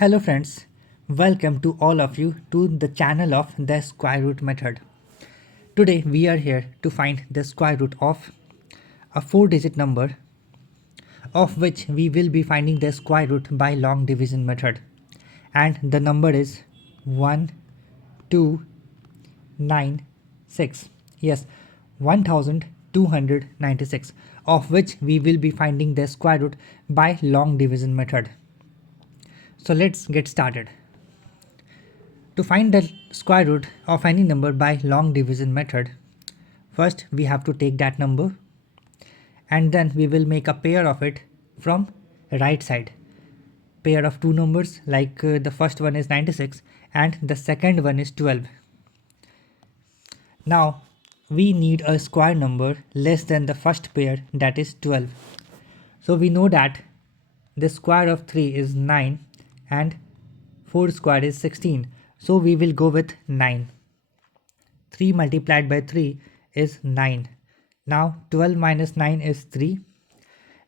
Hello friends, welcome to all of you to the channel of the square root method. Today we are here to find the square root of a 4-digit number of which we will be finding the square root by long division method. And the number is 1296. Yes, 1296, of which we will be finding the square root by long division method. So let's get started. To find the square root of any number by long division method, first we have to take that number and then we will make a pair of it from right side. Pair of two numbers like the first one is 96 and the second one is 12. Now we need a square number less than the first pair, that is 12. So we know that the square of 3 is 9 and 4 square is 16. So we will go with 9. 3 multiplied by 3 is 9. Now 12 minus 9 is 3.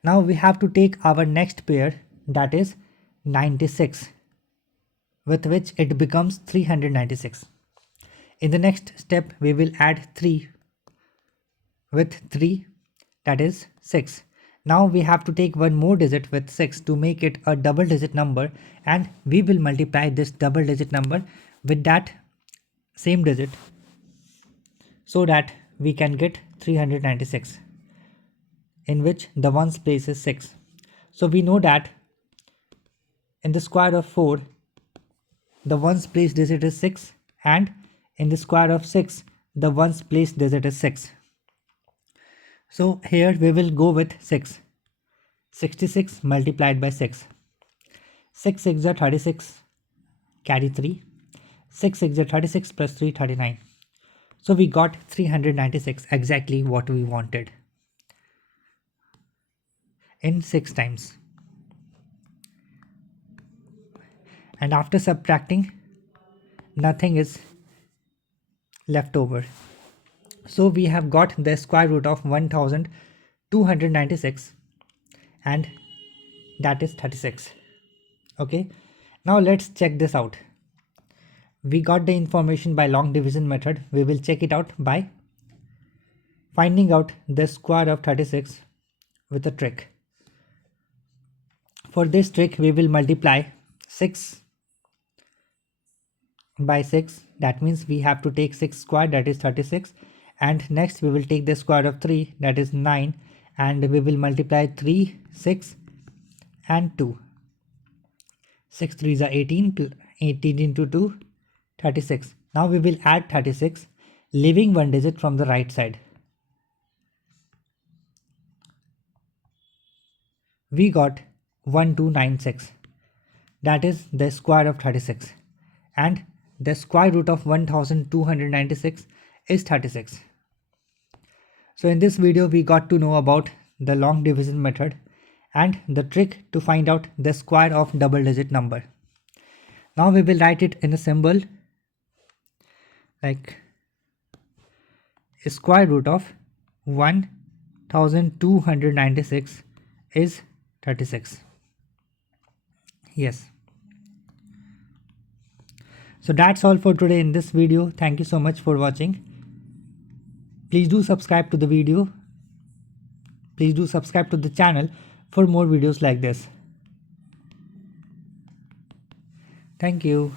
Now we have to take our next pair, that is 96, with which it becomes 396. In the next step we will add 3 with 3, that is 6. Now we have to take one more digit with 6 to make it a double digit number, and we will multiply this double digit number with that same digit so that we can get 396, in which the ones place is 6. So we know that in the square of 4 the ones place digit is 6, and in the square of 6 the ones place digit is 6. So here we will go with 6. 66 multiplied by 6. 6 6 are 36, carry 3. 6 6 are 36 plus 3 39. So we got 396, exactly what we wanted, in 6 times. And after subtracting, nothing is left over. So we have got the square root of 1296, and that is 36. Okay, now let's check this out. We got the information by long division method. We will check it out by finding out the square of 36 with a trick. For this trick we will multiply 6 by 6, that means we have to take 6 square, that is 36, and next we will take the square of 3, that is 9, and we will multiply 3, 6 and 2. 6 3s are 18, 18 into 2, 36. Now we will add 36, leaving one digit from the right side. We got 1296, that is the square of 36, and the square root of 1296 is 36. So in this video we got to know about the long division method and the trick to find out the square of double digit number. Now we will write it in a symbol like square root of 1296 is 36. Yes. So that's all for today in this video. Thank you so much for watching. Please do subscribe to the video. Please do subscribe to the channel for more videos like this. Thank you.